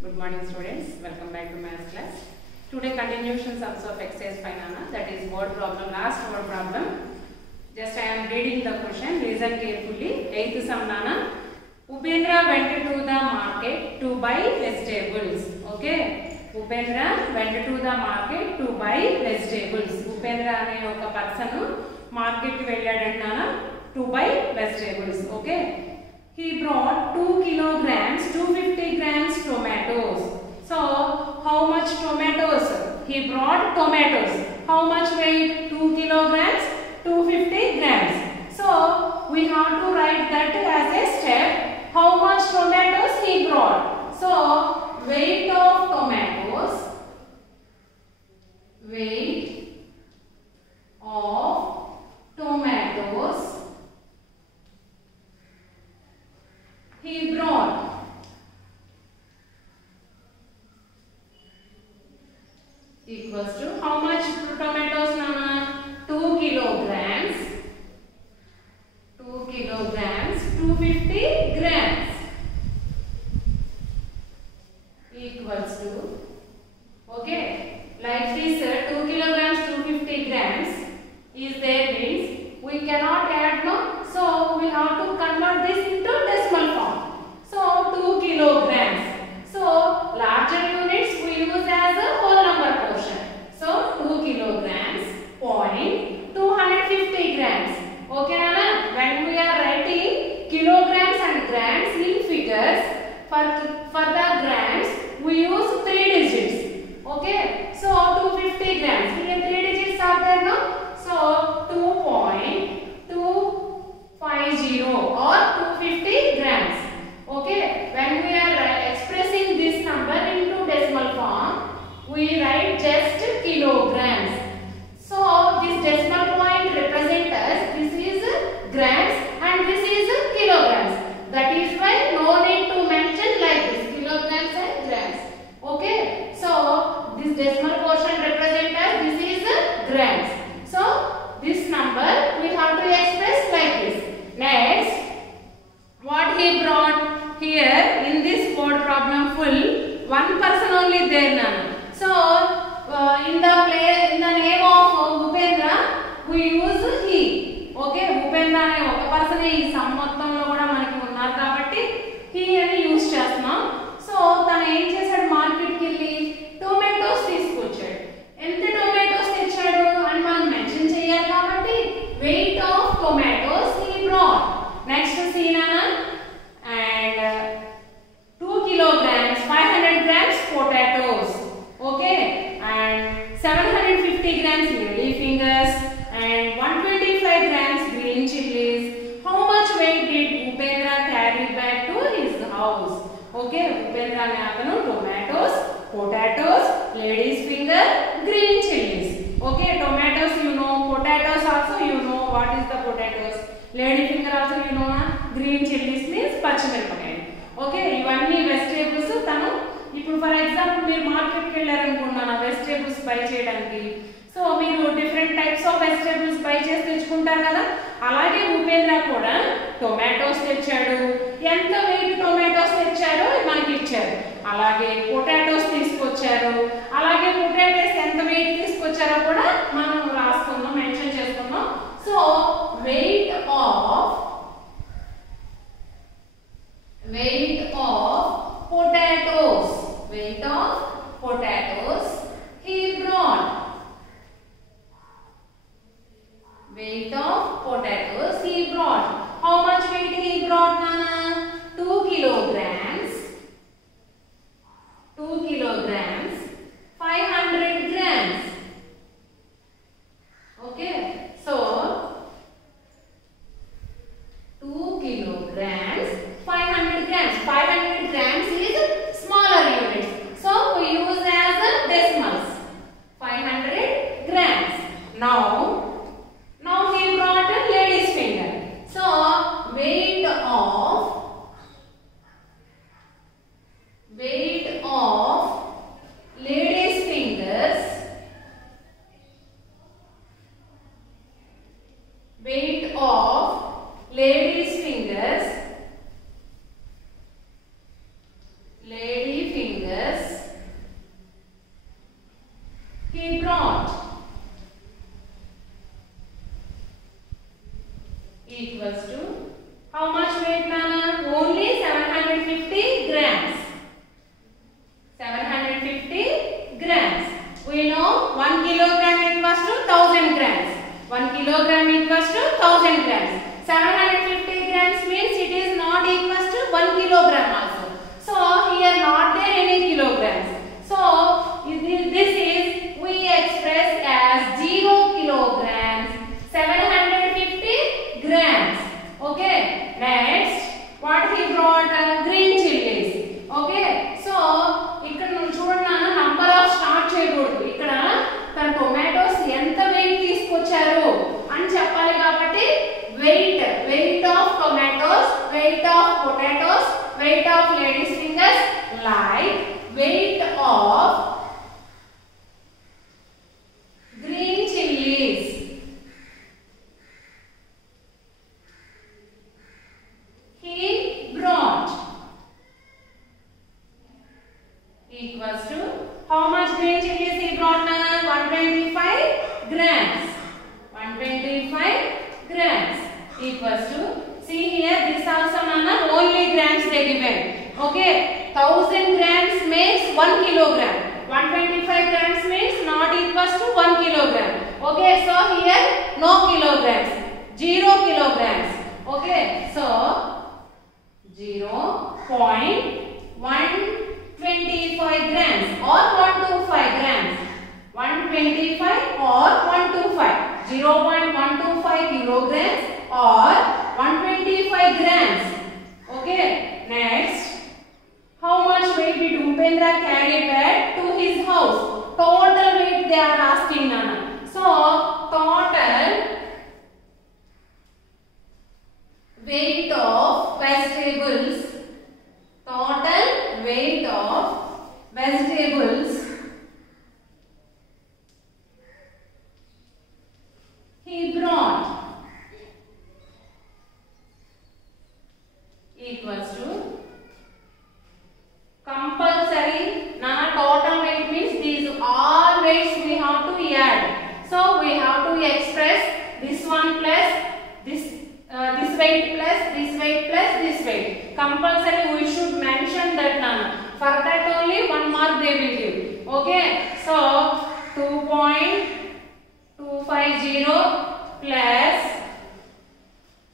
Good morning students, welcome back to maths class. Today continuation sums of exercise 5 Nana, that is word problem, last word problem. Just I am reading the question, listen carefully. 8th sum Nana. Upendra went to the market to buy vegetables. Okay. Upendra went to the market to buy vegetables. Upendra ane oka person market ki velladantana to buy vegetables. Okay. He brought 2 kilograms, 250 grams tomatoes. So, how much tomatoes? He brought tomatoes. How much weight? 2 kilograms, 250 grams. So, we have to write that as a step. How much tomatoes he brought? So, weight of tomatoes. Weight of tomatoes. He brought equals to how much tomatoes Nana? 2 kilograms, 2 kilograms, 250 grams equals to, okay, like this 2 kilograms, 250 grams is there means we cannot add no, so we have to convert this into decimal form. So 2 kilograms. So larger units we use as a whole number portion. So 2 kilograms point 250 grams. Okay Nana? When we are writing kilograms and grams in figures, for the grams we use 3 digits. Okay? So 250 grams. Here 3 digits are there no? So 2.250 or 250 grams. Okay, when we are expressing this number into decimal form, we write just kilograms. So this decimal point represents us, this is grams and this is kilograms. That is why no need to mention like this, kilograms and grams. Okay, so this decimal portion represents us, this is grams. So this number we have to express like this. Next, what he brought? Here in this word problem full, one person only there Nana. So in the name of Upendra we use he. Okay, Upendra ane oka person ee sum మొత్తంలో కూడా మనకి ఉన్నారు కాబట్టి he అని use చేస్తున్నాం. So తను ఏం చేశాడు, మార్కెట్ కి వెళ్ళి టొమాటోస్ తీసుకొచ్చాడు. ఎంత టొమాటోస్ తెచ్చాడు అని మనం మెన్షన్ చేయాలి కాబట్టి weight of tomatoes he brought. Next see Nana. And 2 kilograms, 500 grams potatoes, okay, and 750 grams lady fingers, and 125 grams green chilies. How much weight did Upendra carry back to his house? Okay, Upendra ne atanu tomatoes, potatoes, lady's finger, green chilies. Okay, tomatoes you know, potatoes also you know what is the potatoes. Lady finger also you know na, green chilies means పచ్చిమిరపకాయ. Okay, ఇవన్నీ vegetables తను ఇప్పుడు for example మీరు మార్కెట్కి వెళ్ళారనుకున్నాను vegetables by చేయడానికి. So మీరు different types of vegetables by చేసి తెచ్చుకుంటారు కదా, అలాగే ఉపేంద్ర కూడా టొమాటోస్ తెచ్చాడు. ఎంత వెయిట్ టొమాటోస్ తెచ్చారో మనకి ఇచ్చారు. అలాగే పొటాటోస్ తీసుకొచ్చారు. అలాగే పొటాటోస్ ఎంత వెయిట్ తీసుకొచ్చారో కూడా మనం రాసుకున్నాం, మెన్షన్ చేసుకున్నాం. So weight of potatoes, weight of potatoes he brought. Weight of potatoes he brought. How much weight he brought Nana? 2 kilograms, 2 kilograms, 500 grams. Okay, so 2 kilograms, 500 grams. 500 grams is smaller units. So we use as equals to how much green chilies he brought now? 125 grams. 125 grams equals to, see here, this also nana only grams they given. Okay, 1000 grams means 1 kilogram. 125 grams means not equals to 1 kilogram. Okay, so here no kilograms, 0 kilograms. Okay, so 0.125 grams or 125 grams. 125 or 125. 0.125 kilograms or 125 grams. Okay, next. How much weight did Upendra carry back to his house? Total weight they are asking Nana. So, total weight of vegetables. Total weight of vegetables he brought equals to compulsory. Nana total weight means these all weights we have to add. So we have to express this one plus this weight plus this weight plus this weight. Compulsory we should mention that Nana. For that only 1 mark they will give. Okay. So 2.250 plus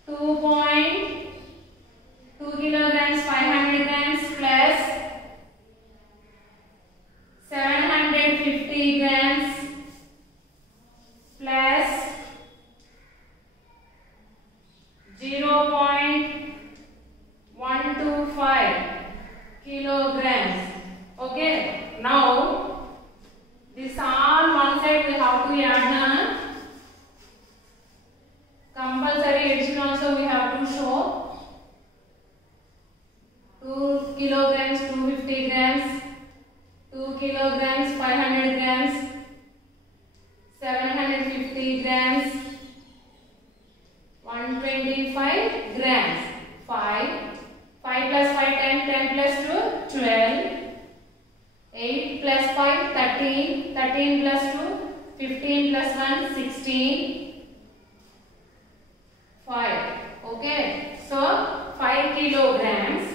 2.2 kilograms 500 grams plus 750 grams plus 0.125 kilograms. Okay, now this all one side we have to add na. Compulsory addition also we have to show. 2 kilograms 250 grams, 2 kilograms 500 grams, 750 grams, 125 grams. 5 plus 5 10, 10 plus 2 12, 8 plus 5 13, 13 plus 2 15 plus 1 16, 5. Okay, so 5 kilograms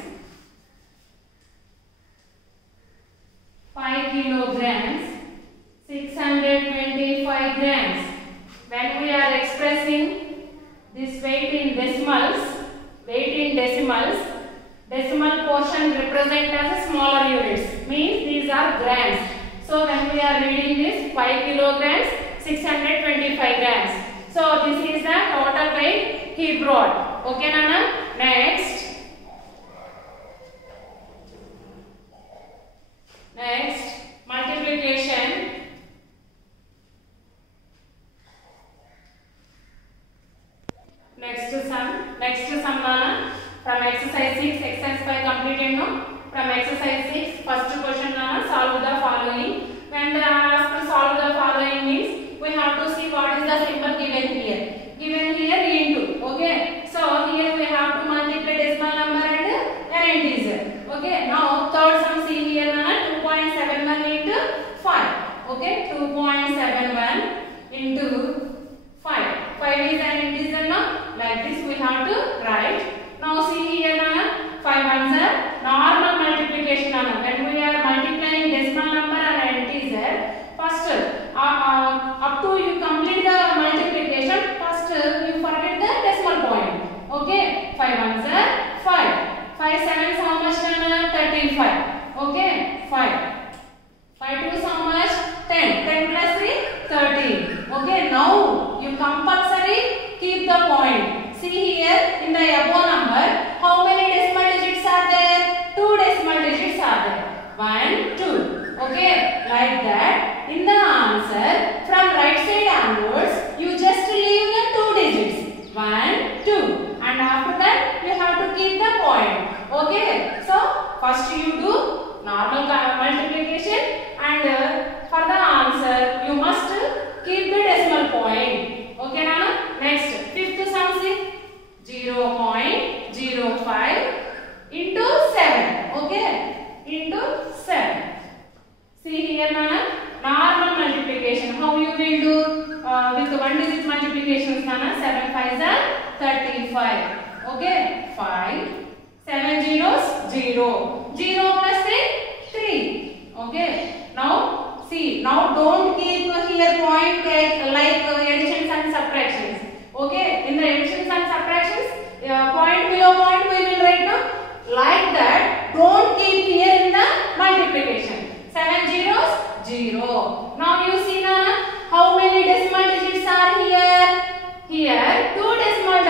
625 grams. When we are expressing this weight in decimals, decimal portion represent as a smaller units, means these are grams. So when we are reading this 5 kilograms 625 grams. So this is the total weight he brought. Okay Nana? Next multiplication. Next sum Nana. From exercise 6, exercise 5 completed no? From exercise 6, first question Nana, solve the following. When they are asked to solve the following means, we have to see what is the symbol given here. Given here into. Okay. So here we have to multiply decimal number and an integer. Okay. Now third sum, see here Nana, 2.71 into 5. Okay. 2.71 into 5. 5 is an integer now. Like this we have to write. Now see here Nana, 5 ones are normal multiplication Nana. When we are multiplying decimal number and integer, first up to you complete the multiplication, first you forget the decimal point. Okay, 5 ones are 5. 5 sevens how much Nana? 35. Okay, 5. 5 twos how much? 10. 10 plus 3, 13. Okay, now you compulsory keep the point. See here in the above number, how many decimal digits are there? 2 decimal digits are there. 1, 2. Okay, like that. In the answer, from right side onwards, you just leave the 2 digits. 1, 2. And after that, you have to keep the point. Okay, so first you do normal multiplication and for the answer, you must keep the decimal point. Okay, Nana? Next, fifth sum is 0.05 Okay, 5, 7 zeros, 0. 0 plus 3. Okay, now see, now don't keep here point like additions and subtractions. Okay, in the additions and subtractions, point below point we will write down like that. Don't keep here in the multiplication. 7 zeros, 0. Now you see now how many decimal digits are here? Here two decimal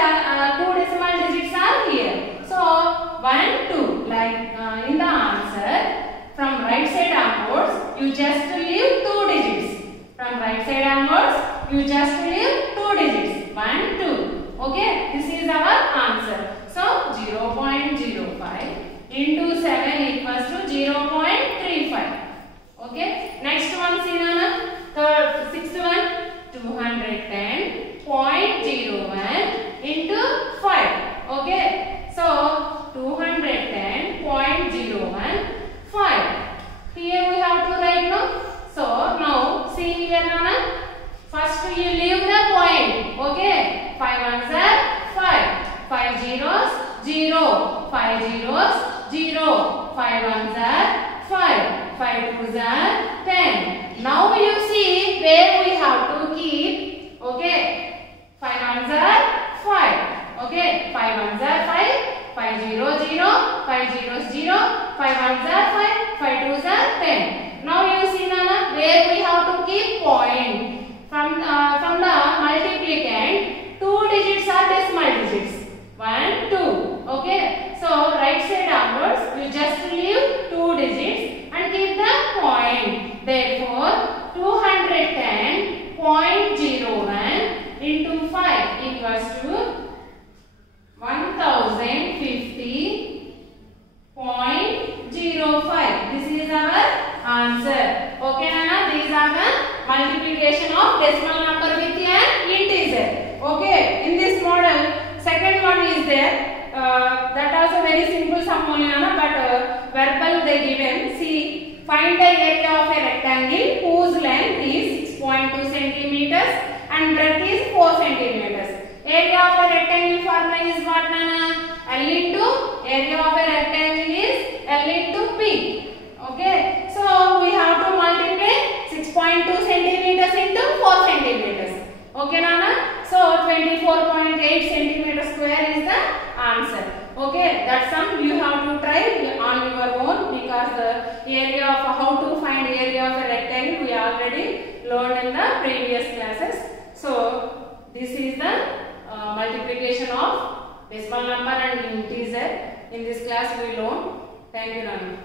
digits are here. So 1, 2. Like in the answer, from right side onwards, you just leave 2 digits. From right side onwards, you just leave 2 digits. 1, 2. Okay, this is our answer. So 0.05 into 7 equals to 0.35. Okay, next one, see Nana. Third, sixth one, 210.01 into 5. Okay, so 210.01 5. Here we have to write now. So now see here Nana. First you leave the point. Okay, 5 ones are 5. 5 zeros 0. 5 zeros 0. 5 ones are 5. 5 twos are 10. Now you see where we have to keep. Okay, 5 ones are 5. Okay, 5 ones are 5. 5 0 0. 5 zeros 0. 5 ones are 5. 5 twos are 10. Now you see Nana where we have to keep point. From the multiplicand, 2 digits are decimal digits. 1, 2. Okay. So right side onwards, you just leave 2 digits and keep the point. Therefore, 210.01 into 5 equals to 1050.05. This is our answer. Okay, Nana. These are the multiplication of decimal number with an integer. Okay, in this model, second one is there. That also very simple sum only, but verbal they given. See, find the area of a rectangle whose length is 6.2 centimeters and breadth is 4 centimeters. Area of a rectangle formula is what, Nana? L into area of a rectangle is L into P. Okay, so we have to multiply 6.2 centimeters into 4 centimeters. Okay, Nana? So 24.8 centimeters square is the answer. Okay, that sum you have to try on your own, because the area of how to find area of a rectangle we already learned in the previous classes. So this is the multiplication of decimal number and integer. In this class we learned. Thank you, Nana.